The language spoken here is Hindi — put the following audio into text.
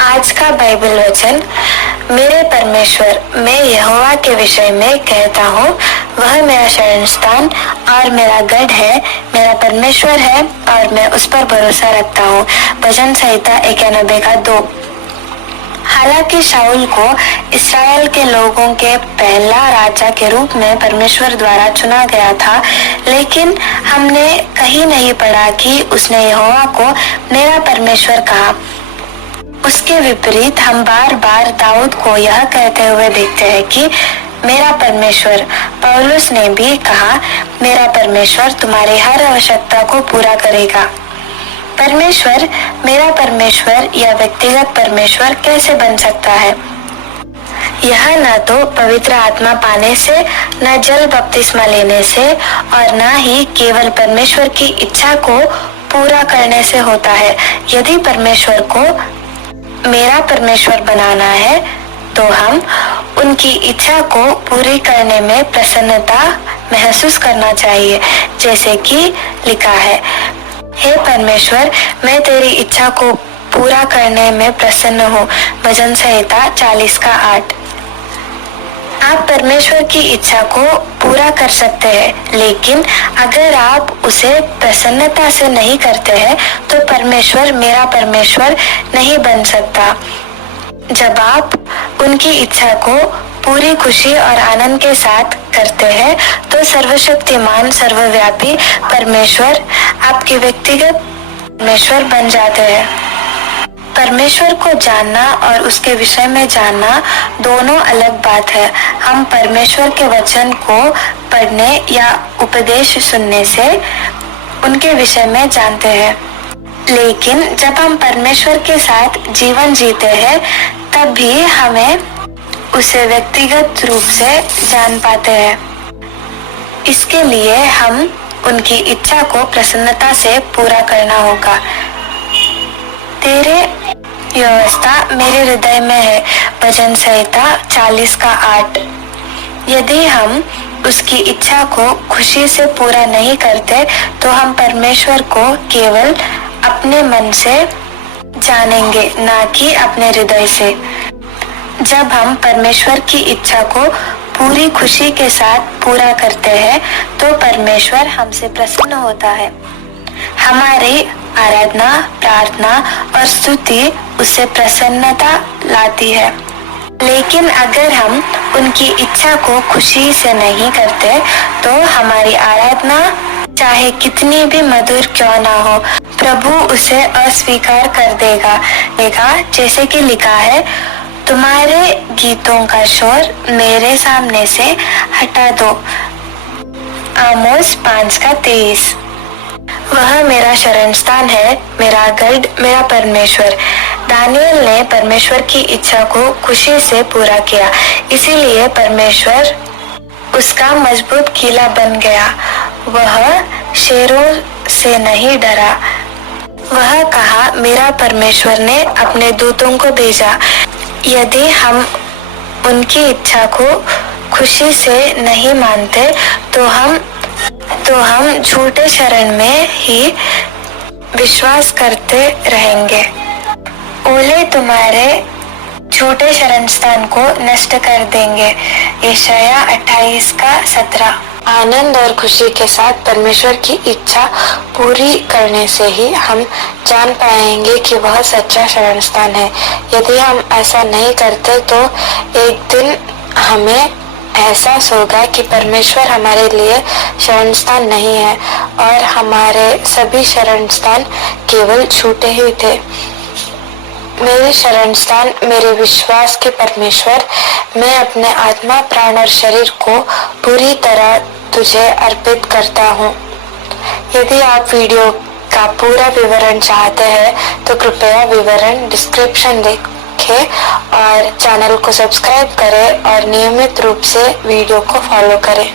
आज का बाइबल वचन, मेरे परमेश्वर, मैं यहोवा के विषय में कहता हूँ, वह मेरा शरण स्थान और मेरा गढ़ है, मेरा परमेश्वर है और मैं उस पर भरोसा रखता हूँ। भजन संहिता 91:2। हालांकि शाऊल को इस्राएल के लोगों के पहला राजा के रूप में परमेश्वर द्वारा चुना गया था, लेकिन हमने कहीं नहीं पढ़ा कि उसने यहोवा को मेरा परमेश्वर कहा। उसके विपरीत हम बार बार दाऊद को यह कहते हुए देखते हैं कि मेरा परमेश्वर। पौलुस ने भी कहा, मेरा परमेश्वर तुम्हारी हर आवश्यकता को पूरा करेगा। परमेश्वर, मेरा परमेश्वर या व्यक्तिगत परमेश्वर कैसे बन सकता है? यह न तो पवित्र आत्मा पाने से, न जल बपतिस्मा लेने से और न ही केवल परमेश्वर की इच्छा को पूरा करने से होता है। यदि परमेश्वर को मेरा परमेश्वर बनाना है तो हम उनकी इच्छा को पूरी करने में प्रसन्नता महसूस करना चाहिए, जैसे कि लिखा है, हे परमेश्वर, मैं तेरी इच्छा को पूरा करने में प्रसन्न हूँ। भजन संहिता 40:8। आप परमेश्वर की इच्छा को पूरा कर सकते हैं, लेकिन अगर आप उसे प्रसन्नता से नहीं करते हैं तो परमेश्वर मेरा परमेश्वर नहीं बन सकता। जब आप उनकी इच्छा को पूरी खुशी और आनंद के साथ करते हैं तो सर्वशक्तिमान सर्वव्यापी परमेश्वर आपके व्यक्तिगत परमेश्वर बन जाते हैं। परमेश्वर को जानना और उसके विषय में जानना दोनों अलग बात है। हम परमेश्वर के वचन को पढ़ने या उपदेश सुनने से उनके विषय में जानते हैं, लेकिन जब हम परमेश्वर के साथ जीवन जीते हैं तब भी हमें उसे व्यक्तिगत रूप से जान पाते हैं। इसके लिए हम उनकी इच्छा को प्रसन्नता से पूरा करना होगा। तेरे व्यवस्था मेरे हृदय में है। भजन संहिता 40:8। यदि हम उसकी इच्छा को खुशी से पूरा नहीं करते तो हम परमेश्वर को केवल अपने मन से जानेंगे, ना कि अपने हृदय से। जब हम परमेश्वर की इच्छा को पूरी खुशी के साथ पूरा करते हैं तो परमेश्वर हमसे प्रसन्न होता है। हमारी आराधना, प्रार्थना और स्तुति उससे प्रसन्नता लाती है। लेकिन अगर हम उनकी इच्छा को खुशी से नहीं करते तो हमारी आराधना चाहे कितनी भी मधुर क्यों ना हो, प्रभु उसे अस्वीकार कर देगा। जैसे कि लिखा है, तुम्हारे गीतों का शोर मेरे सामने से हटा दो। आमोस 5:23। वह मेरा शरण स्थान है, मेरा गढ़, मेरा परमेश्वर। दानियल ने परमेश्वर की इच्छा को खुशी से पूरा किया, इसीलिए परमेश्वर उसका मजबूत किला बन गया। वह शेरों से नहीं डरा। वह कहा, मेरा परमेश्वर ने अपने दूतों को भेजा। यदि हम उनकी इच्छा को खुशी से नहीं मानते तो हम झूठे शरण में ही विश्वास करते रहेंगे। ओले तुम्हारे झूठे शरण स्थान को नष्ट कर देंगे। यशायाह 28:17। आनंद और खुशी के साथ परमेश्वर की इच्छा पूरी करने से ही हम जान पाएंगे कि वह सच्चा शरण स्थान है। यदि हम ऐसा नहीं करते तो एक दिन हमें एहसास होगा कि परमेश्वर हमारे लिए शरण स्थान नहीं है और हमारे सभी शरण स्थान केवल झूठे ही थे। मेरे शरण स्थान, मेरे विश्वास के परमेश्वर, मैं अपने आत्मा, प्राण और शरीर को पूरी तरह तुझे अर्पित करता हूँ। यदि आप वीडियो का पूरा विवरण चाहते हैं तो कृपया विवरण डिस्क्रिप्शन देखें और चैनल को सब्सक्राइब करें और नियमित रूप से वीडियो को फॉलो करें।